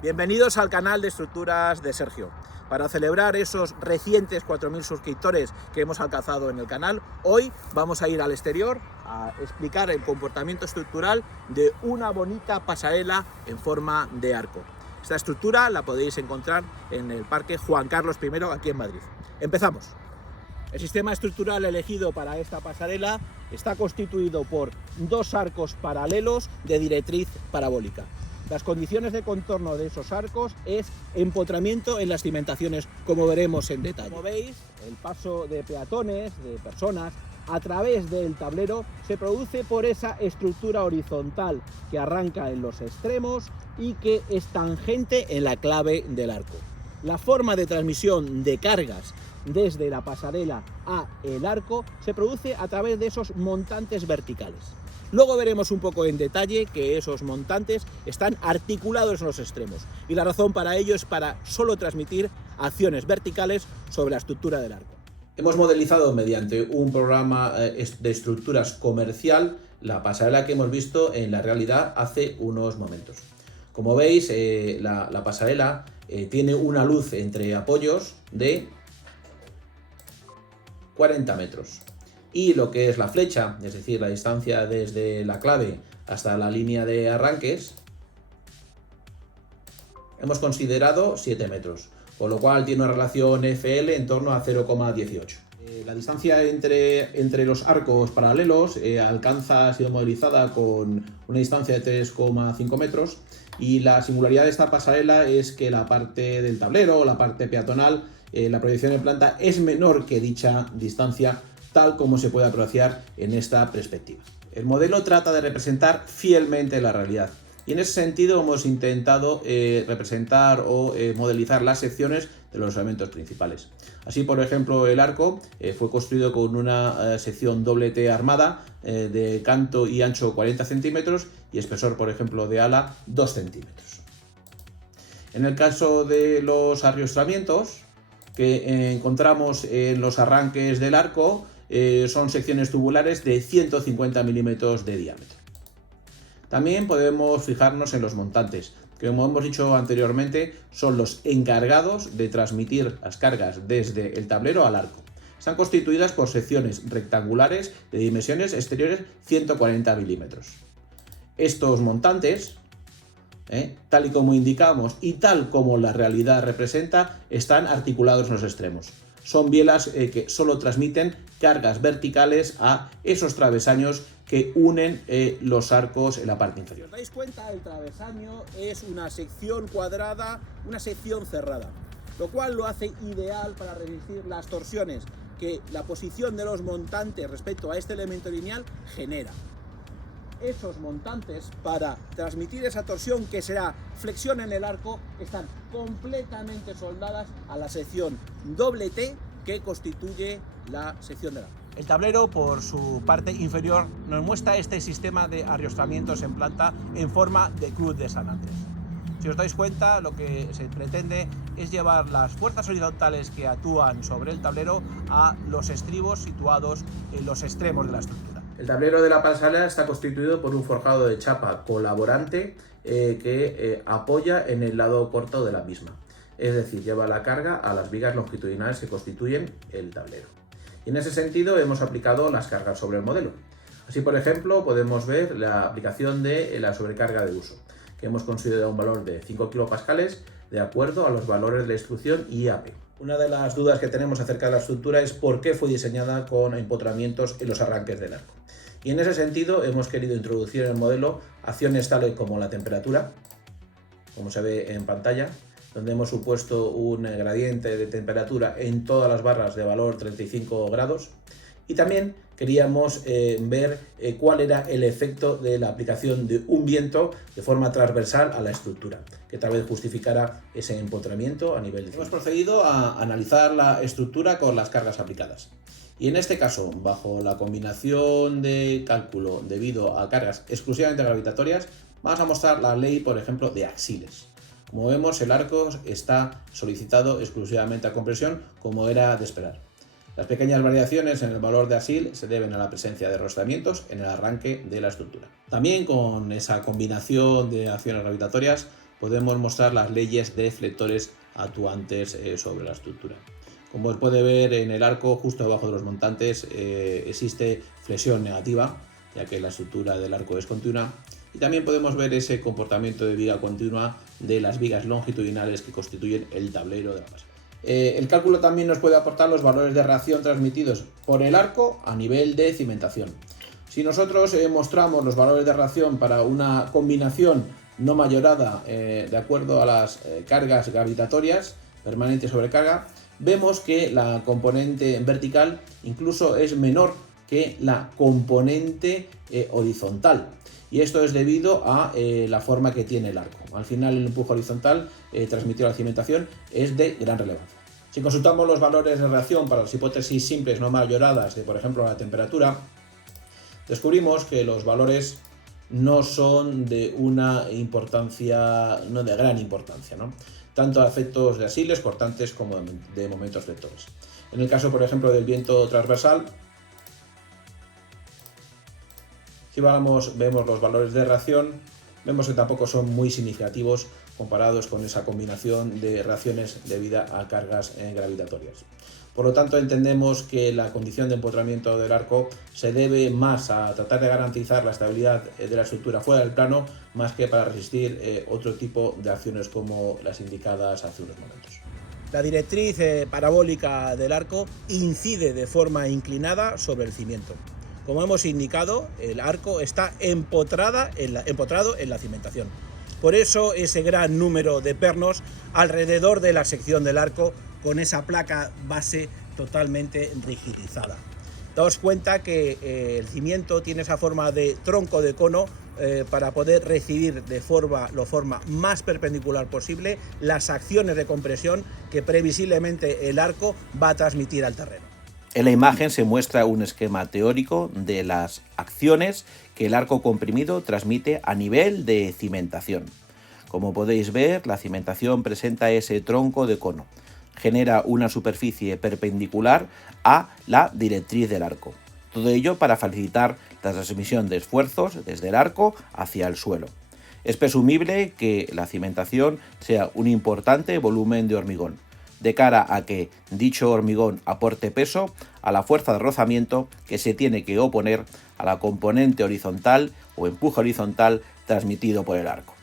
Bienvenidos al canal de estructuras de Sergio. Para celebrar esos recientes 4.000 suscriptores que hemos alcanzado en el canal, hoy vamos a ir al exterior a explicar el comportamiento estructural de una bonita pasarela en forma de arco. Esta estructura la podéis encontrar en el Parque Juan Carlos I, aquí en Madrid. Empezamos. El sistema estructural elegido para esta pasarela está constituido por dos arcos paralelos de directriz parabólica. Las condiciones de contorno de esos arcos es empotramiento en las cimentaciones, como veremos en detalle. Como veis, el paso de peatones, de personas, a través del tablero se produce por esa estructura horizontal que arranca en los extremos y que es tangente en la clave del arco. La forma de transmisión de cargas desde la pasarela a el arco se produce a través de esos montantes verticales. Luego veremos un poco en detalle que esos montantes están articulados en los extremos y la razón para ello es para solo transmitir acciones verticales sobre la estructura del arco. Hemos modelizado mediante un programa de estructuras comercial la pasarela que hemos visto en la realidad hace unos momentos. Como veis, la pasarela tiene una luz entre apoyos de 40 metros. Y lo que es la flecha, es decir, la distancia desde la clave hasta la línea de arranques, hemos considerado 7 metros, con lo cual tiene una relación FL en torno a 0,18. La distancia entre los arcos paralelos ha sido modelizada con una distancia de 3,5 metros y la singularidad de esta pasarela es que la parte del tablero, la parte peatonal, la proyección en planta es menor que dicha distancia, tal como se puede apreciar en esta perspectiva. El modelo trata de representar fielmente la realidad y en ese sentido hemos intentado representar o modelizar las secciones de los elementos principales. Así, por ejemplo, el arco fue construido con una sección doble T armada de canto y ancho 40 centímetros y espesor, por ejemplo, de ala 2 centímetros. En el caso de los arriostramientos que encontramos en los arranques del arco, son secciones tubulares de 150 milímetros de diámetro. También podemos fijarnos en los montantes, que como hemos dicho anteriormente, son los encargados de transmitir las cargas desde el tablero al arco. Están constituidas por secciones rectangulares de dimensiones exteriores 140 milímetros. Estos montantes, tal y como indicamos y tal como la realidad representa, están articulados en los extremos. Son bielas que solo transmiten cargas verticales a esos travesaños que unen los arcos en la parte inferior. Si os dais cuenta, el travesaño es una sección cuadrada, una sección cerrada, lo cual lo hace ideal para resistir las torsiones que la posición de los montantes respecto a este elemento lineal genera. Esos montantes, para transmitir esa torsión que será flexión en el arco, están completamente soldadas a la sección doble T que constituye la sección del arco. El tablero, por su parte inferior, nos muestra este sistema de arriostramientos en planta en forma de cruz de San Andrés. Si os dais cuenta, lo que se pretende es llevar las fuerzas horizontales que actúan sobre el tablero a los estribos situados en los extremos de la estructura. El tablero de la pasarela está constituido por un forjado de chapa colaborante que apoya en el lado corto de la misma. Es decir, lleva la carga a las vigas longitudinales que constituyen el tablero. Y en ese sentido hemos aplicado las cargas sobre el modelo. Así, por ejemplo, podemos ver la aplicación de la sobrecarga de uso, que hemos considerado un valor de 5 kilopascales de acuerdo a los valores de instrucción IAP. Una de las dudas que tenemos acerca de la estructura es por qué fue diseñada con empotramientos en los arranques del arco. Y en ese sentido hemos querido introducir en el modelo acciones tales como la temperatura, como se ve en pantalla, donde hemos supuesto un gradiente de temperatura en todas las barras de valor 35 grados. Y también queríamos ver cuál era el efecto de la aplicación de un viento de forma transversal a la estructura, que tal vez justificara ese empotramiento a nivel de... Hemos procedido a analizar la estructura con las cargas aplicadas. Y en este caso, bajo la combinación de cálculo debido a cargas exclusivamente gravitatorias, vamos a mostrar la ley, por ejemplo, de axiles. Como vemos, el arco está solicitado exclusivamente a compresión, como era de esperar. Las pequeñas variaciones en el valor de asil se deben a la presencia de rozamientos en el arranque de la estructura. También con esa combinación de acciones gravitatorias podemos mostrar las leyes de flectores actuantes sobre la estructura. Como se puede ver en el arco, justo debajo de los montantes existe flexión negativa, ya que la estructura del arco es continua. Y también podemos ver ese comportamiento de viga continua de las vigas longitudinales que constituyen el tablero de la base. El cálculo también nos puede aportar los valores de reacción transmitidos por el arco a nivel de cimentación. Si nosotros mostramos los valores de reacción para una combinación no mayorada de acuerdo a las cargas gravitatorias permanente sobrecarga, vemos que la componente vertical incluso es menor que la componente horizontal. Y esto es debido a la forma que tiene el arco. Al final, el empuje horizontal transmitido a la cimentación es de gran relevancia. Si consultamos los valores de reacción para las hipótesis simples no mayoradas de, por ejemplo, la temperatura, descubrimos que los valores no son de una importancia, no de gran importancia, ¿no? Tanto a efectos de asiles, cortantes, como de momentos flectores. En el caso, por ejemplo, del viento transversal, si vemos los valores de reacción, vemos que tampoco son muy significativos comparados con esa combinación de reacciones debido a cargas gravitatorias. Por lo tanto, entendemos que la condición de empotramiento del arco se debe más a tratar de garantizar la estabilidad de la estructura fuera del plano, más que para resistir otro tipo de acciones como las indicadas hace unos momentos. La directriz parabólica del arco incide de forma inclinada sobre el cimiento. Como hemos indicado, el arco está empotrado en la cimentación. Por eso ese gran número de pernos alrededor de la sección del arco con esa placa base totalmente rigidizada. Daos cuenta que el cimiento tiene esa forma de tronco de cono para poder recibir de forma más perpendicular posible las acciones de compresión que previsiblemente el arco va a transmitir al terreno. En la imagen se muestra un esquema teórico de las acciones que el arco comprimido transmite a nivel de cimentación. Como podéis ver, la cimentación presenta ese tronco de cono. Genera una superficie perpendicular a la directriz del arco. Todo ello para facilitar la transmisión de esfuerzos desde el arco hacia el suelo. Es presumible que la cimentación sea un importante volumen de hormigón, de cara a que dicho hormigón aporte peso a la fuerza de rozamiento que se tiene que oponer a la componente horizontal o empuje horizontal transmitido por el arco.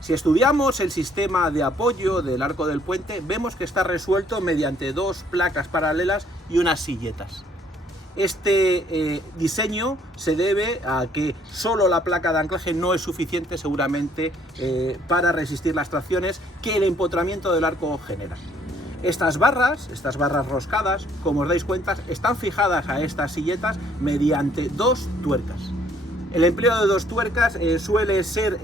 Si estudiamos el sistema de apoyo del arco del puente, vemos que está resuelto mediante dos placas paralelas y unas silletas. Este diseño se debe a que solo la placa de anclaje no es suficiente seguramente para resistir las tracciones que el empotramiento del arco genera. Estas barras roscadas, como os dais cuenta, están fijadas a estas silletas mediante dos tuercas. El empleo de dos tuercas suele ser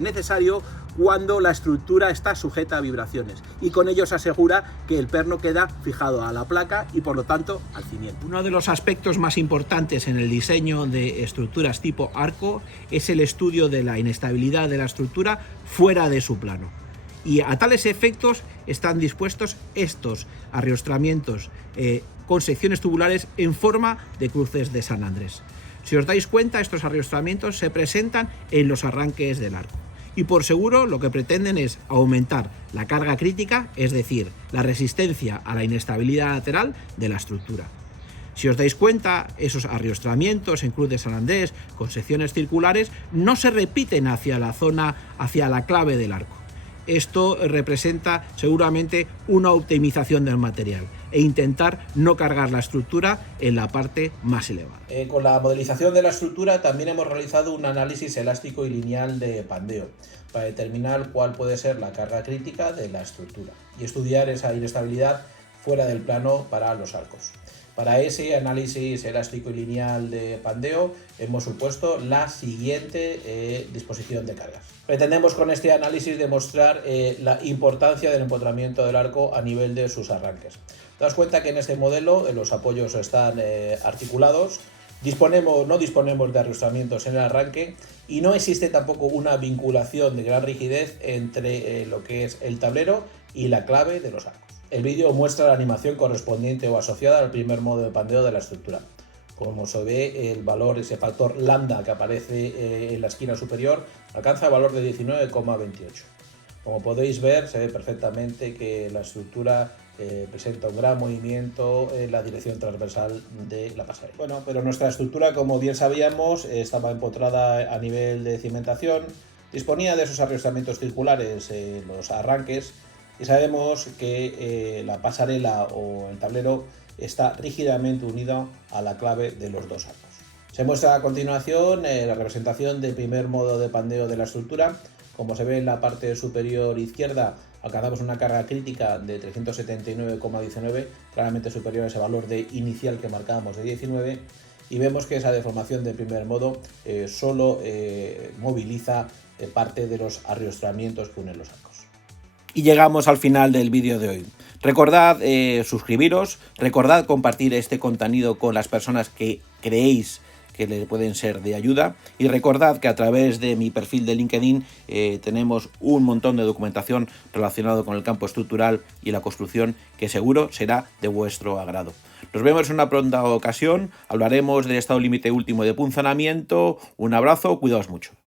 necesario cuando la estructura está sujeta a vibraciones y con ello se asegura que el perno queda fijado a la placa y por lo tanto al cimiento. Uno de los aspectos más importantes en el diseño de estructuras tipo arco es el estudio de la inestabilidad de la estructura fuera de su plano. Y a tales efectos están dispuestos estos arriostramientos con secciones tubulares en forma de cruces de San Andrés. Si os dais cuenta, estos arriostramientos se presentan en los arranques del arco. Y por seguro lo que pretenden es aumentar la carga crítica, es decir, la resistencia a la inestabilidad lateral de la estructura. Si os dais cuenta, esos arriostramientos en cruz de San Andrés con secciones circulares no se repiten hacia la clave del arco. Esto representa seguramente una optimización del material e intentar no cargar la estructura en la parte más elevada. Con la modelización de la estructura también hemos realizado un análisis elástico y lineal de pandeo para determinar cuál puede ser la carga crítica de la estructura y estudiar esa inestabilidad fuera del plano para los arcos. Para ese análisis elástico y lineal de pandeo hemos supuesto la siguiente disposición de cargas. Pretendemos con este análisis demostrar la importancia del empotramiento del arco a nivel de sus arranques. Daos cuenta que en este modelo los apoyos están articulados, no disponemos de arrastramientos en el arranque y no existe tampoco una vinculación de gran rigidez entre lo que es el tablero y la clave de los arcos. El vídeo muestra la animación correspondiente o asociada al primer modo de pandeo de la estructura. Como se ve, el valor, ese factor lambda que aparece en la esquina superior, alcanza el valor de 19,28. Como podéis ver, se ve perfectamente que la estructura presenta un gran movimiento en la dirección transversal de la pasarela. Bueno, pero nuestra estructura, como bien sabíamos, estaba empotrada a nivel de cimentación, disponía de esos arrestamientos circulares en los arranques y sabemos que la pasarela o el tablero está rígidamente unido a la clave de los dos arcos. Se muestra a continuación la representación del primer modo de pandeo de la estructura. Como se ve en la parte superior izquierda, alcanzamos una carga crítica de 379,19, claramente superior a ese valor de inicial que marcábamos de 19, y vemos que esa deformación del primer modo solo moviliza parte de los arriostramientos que unen los arcos. Y llegamos al final del vídeo de hoy. Recordad suscribiros, recordad compartir este contenido con las personas que creéis que le pueden ser de ayuda, y recordad que a través de mi perfil de LinkedIn tenemos un montón de documentación relacionado con el campo estructural y la construcción que seguro será de vuestro agrado. Nos vemos en una pronta ocasión, hablaremos del estado límite último de punzonamiento. Un abrazo, cuidaos mucho.